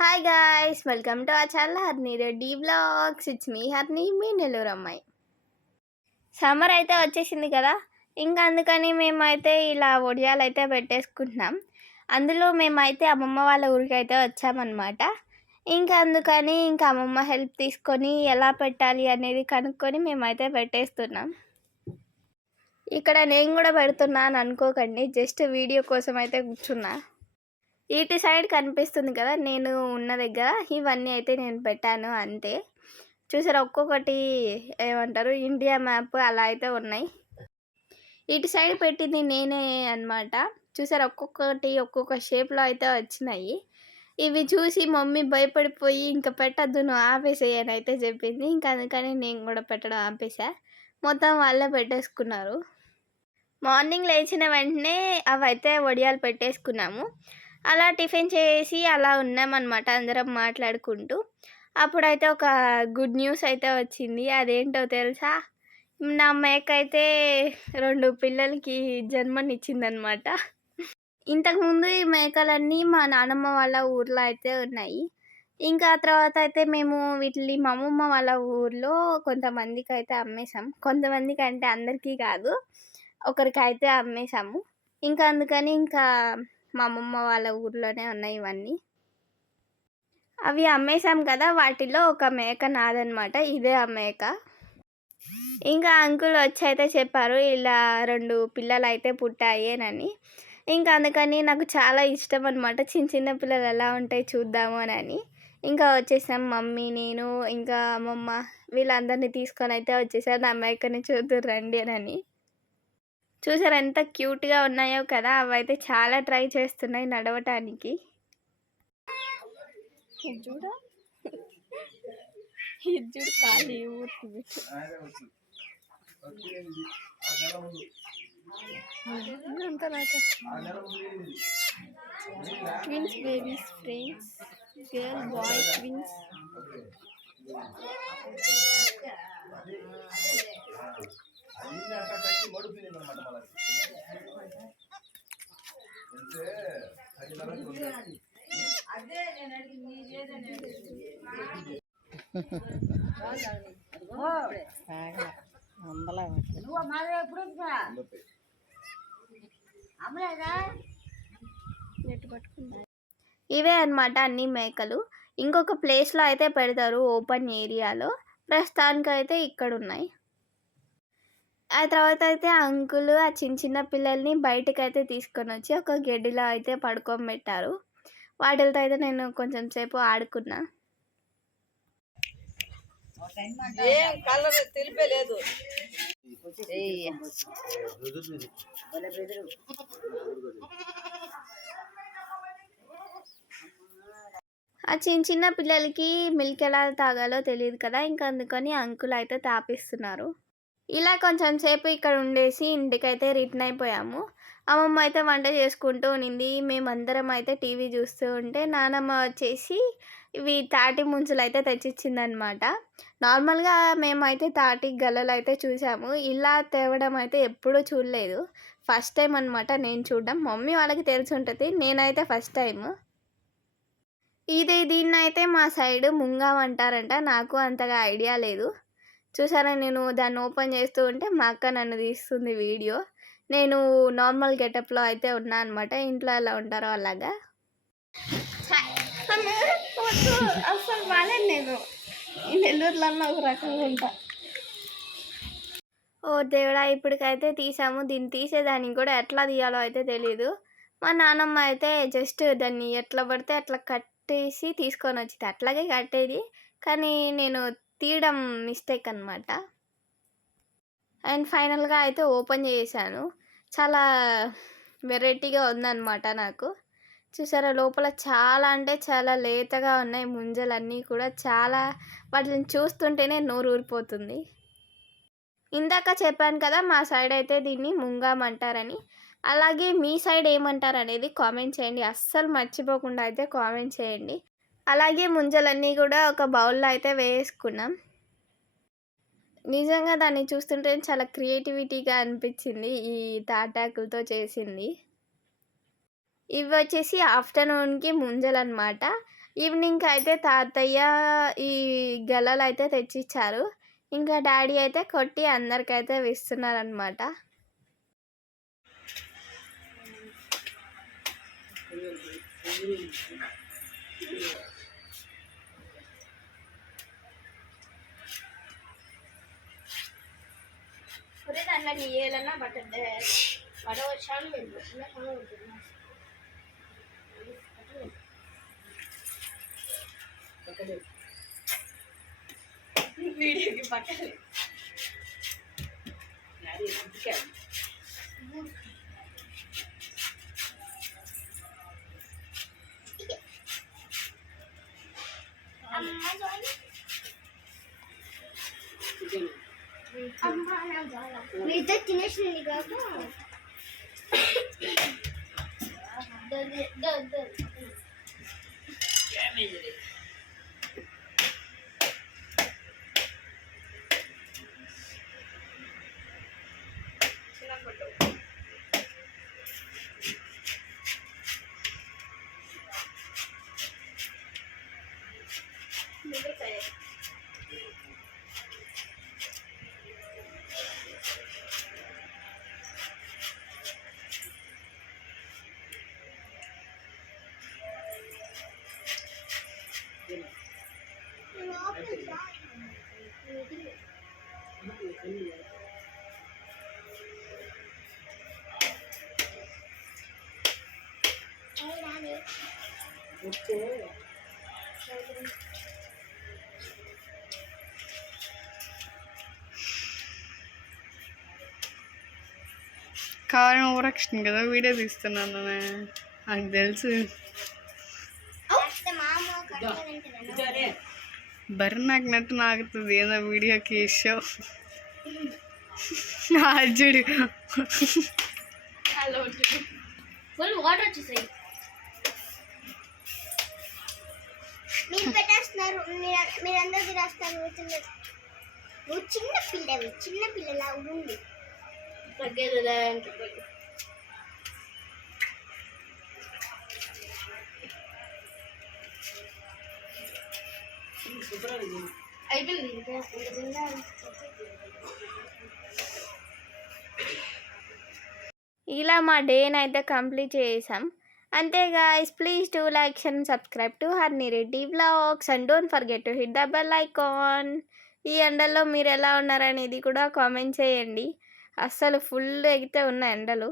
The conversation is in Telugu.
Hi guys! Welcome to our channel Harni Reddy vlogs. It's me Harni, మీ నెల్లూరు అమ్మాయి. సమ్మర్ అయితే వచ్చేసింది కదా! ఇంకా అందుకని మేమైతే ఇలా వడియాలైతే పెట్టేసుకుంటున్నాం. అందులో మేమైతే అమ్మమ్మ వాళ్ళ ఊరికైతే వచ్చామన్నమాట. ఇంకా అందుకని అమ్మమ్మ హెల్ప్ తీసుకొని ఎలా పెట్టాలి అనేది కనుక్కొని మేమైతే పెట్టేస్తున్నాం. ఇక్కడ నేను కూడా పెడుతున్నాను అనుకోకండి, జస్ట్ వీడియో కోసం అయితే కూర్చున్నా. ఇటు సైడ్ కనిపిస్తుంది కదా నేను ఉన్న దగ్గర, ఇవన్నీ అయితే నేను పెట్టాను అంతే. చూసారా, ఒక్కొక్కటి ఏమంటారు ఇండియా మ్యాప్ అలా అయితే ఉన్నాయి. ఇటు సైడ్ పెట్టింది నేనే అనమాట. చూసారా, ఒక్కొక్కటి ఒక్కొక్క షేప్లో అయితే వచ్చినాయి. ఇవి చూసి మమ్మీ భయపడిపోయి ఇంకా పెట్టద్దు, నువ్వు ఆపేసేయని అయితే చెప్పింది. ఇంకా అందుకని నేను కూడా పెట్టడం ఆపేసా. మొత్తం వాళ్ళే పెట్టేసుకున్నారు. మార్నింగ్ లేచిన వెంటనే అవైతే వడియాలు పెట్టేసుకున్నాము. అలా టిఫిన్ చేసి అలా ఉన్నామన్నమాట అందరం మాట్లాడుకుంటూ. అప్పుడైతే ఒక గుడ్ న్యూస్ అయితే వచ్చింది. అదేంటో తెలుసా? నా మేకైతే 2 పిల్లలకి జన్మనిచ్చిందనమాట. ఇంతకుముందు ఈ మేకలన్నీ మా నానమ్మ వాళ్ళ ఊర్లో అయితే ఉన్నాయి. ఇంకా తర్వాత అయితే మేము వీటిని మా అమ్మమ్మ వాళ్ళ ఊర్లో కొంతమందికి అయితే అమ్మేసాం. కొంతమందికి అంటే అందరికీ కాదు, ఒకరికైతే అమ్మేసాము. ఇంకా అందుకని మా అమ్మమ్మ వాళ్ళ ఊర్లోనే ఉన్నాయి ఇవన్నీ. అవి అమ్మేసాం కదా, వాటిలో ఒక మేక నాదనమాట. ఇదే ఆ మేక. ఇంకా అంకుల్ వచ్చి అయితే చెప్పారు, ఇలా 2 పిల్లలు అయితే పుట్టాయేనని. ఇంకా అందుకని నాకు చాలా ఇష్టం అనమాట, చిన్న చిన్న పిల్లలు ఎలా ఉంటాయి చూద్దాము అని. ఇంకా వచ్చేసాం మమ్మీ, నేను, ఇంకా అమ్మమ్మ వీళ్ళందరినీ తీసుకొని అయితే వచ్చేసారు, నా మేకని చూద్దురు రండి అని. చూసారు ఎంత క్యూట్గా ఉన్నాయో కదా. అవైతే చాలా ట్రై చేస్తున్నాయి నడవటానికి. చూడు ఖాళీ ఊరుతుంది. Twins babies friends, girl boy twins. ఇవే అన్నమాట అన్ని మేకలు. ఇంకొక ప్లేస్లో అయితే పెడతారు ఓపెన్ ఏరియాలో. ప్రస్తుతానికైతే ఇక్కడ ఉన్నాయి. ఆ తర్వాత అయితే అంకుల్ ఆ చిన్న చిన్న పిల్లల్ని బయటకైతే తీసుకొని వచ్చి ఒక గడ్డిలో అయితే పడుకోబెట్టారు. వాటితో అయితే నేను కొంచెం సేపు ఆడుకున్నా. ఆ చిన్న చిన్న పిల్లలకి మిల్క్ ఎలా తాగాలో తెలియదు కదా, ఇంకా అందుకని అంకుల్ అయితే తాపిస్తున్నారు. ఇలా కొంచెం సేపు ఇక్కడ ఉండేసి ఇంటికైతే రిటర్న్ అయిపోయాము. అమ్మమ్మ అయితే వంట చేసుకుంటూ ఉన్నింది. మేమందరం అయితే టీవీ చూస్తూ ఉంటే నానమ్మ వచ్చేసి ఇవి తాటి ముంచులు అయితే తెచ్చిచ్చిందనమాట. నార్మల్గా మేమైతే తాటి గల్లలు అయితే చూసాము, ఇలా తేవడం అయితే ఎప్పుడూ చూడలేదు. ఫస్ట్ టైం అనమాట నేను చూడడం. మమ్మీ వాళ్ళకి తెలిసి ఉంటుంది, నేనైతే ఫస్ట్ టైము. దీన్నైతే మా సైడ్ ముంగాం అంటారంట. నాకు అంతగా ఐడియా లేదు. చూసారా, నేను దాన్ని ఓపెన్ చేస్తూ ఉంటే మా అక్క నన్ను తీస్తుంది వీడియో. నేను నార్మల్ గెటప్లో అయితే ఉన్నా అనమాట, ఇంట్లో ఎలా ఉంటారో అలాగా. అసలు బాగాలేదు, నేను ఈ నెల్లూరులో ఒక రకంగా ఉంటా. ఓ దేవుడా, ఇప్పటికైతే తీసాము. దీన్ని తీసేదానికి కూడా ఎట్లా తీయాలో అయితే తెలీదు. మా నాన్నమ్మ అయితే జస్ట్ దాన్ని ఎట్లా పడితే అట్లా కట్టేసి తీసుకొని వచ్చింది. అట్లాగే కట్టేది, కానీ నేను తీయడం మిస్టేక్ అనమాట. అండ్ ఫైనల్గా అయితే ఓపెన్ చేశాను. చాలా వెరైటీగా ఉందన్నమాట నాకు. చూసారా, లోపల చాలా అంటే చాలా లేతగా ఉన్నాయి ముంజలన్నీ కూడా. చాలా వాటిని చూస్తుంటేనే నోరు ఊరిపోతుంది. ఇందాక చెప్పాను కదా, మా సైడ్ అయితే దీన్ని ముంగాం అంటారని. అలాగే మీ సైడ్ ఏమంటారు అనేది కామెంట్ చేయండి. అస్సలు మర్చిపోకుండా అయితే కామెంట్ చేయండి. అలాగే ముంజలన్నీ కూడా ఒక బౌల్లో అయితే వేసుకున్నాం. నిజంగా దాన్ని చూస్తుంటే చాలా క్రియేటివిటీగా అనిపించింది, ఈ తాటాకులతో చేసింది. ఇవి వచ్చేసి ఆఫ్టర్నూన్కి ముంజలు అనమాట. ఈవినింగ్‌కి అయితే తాతయ్య ఈ గెలలైతే తెచ్చిచ్చారు. ఇంకా డాడీ అయితే కొట్టి అందరికైతే ఇస్తున్నారనమాట. దాంట్లో నీ ఏలన్నా పట్టద్దే పడవచ్చాను వీడియోకి పట్టాలి. మీతో తినేసింది కాక కావాలని ఓవరాక్షన్ కదా వీడియో తీస్తున్నాను నాకు తెలుసు. బర్రె నాకినట్టు నాకుతుంది ఏదో వీడియోకి ఇష్టం. అర్జుడు వాటర్ వచ్చేసాయి. మీరు పెట్టేస్తున్నారు, మీరందరూ తినేస్తారు. నువ్వు చిన్న పిల్లవి, చిన్న పిల్లలా ఉంది. ఇలా మా డేనైతే కంప్లీట్ చేసాం. అంతే guys, please do like and subscribe to Harni Reddy vlogs and don't forget to hit the bell icon. ఈ ఎండల్లో మీరు ఎలా ఉన్నారనేది కూడా కామెంట్ చేయండి. అస్సలు ఫుల్ ఎగితే ఉన్న ఎండలు.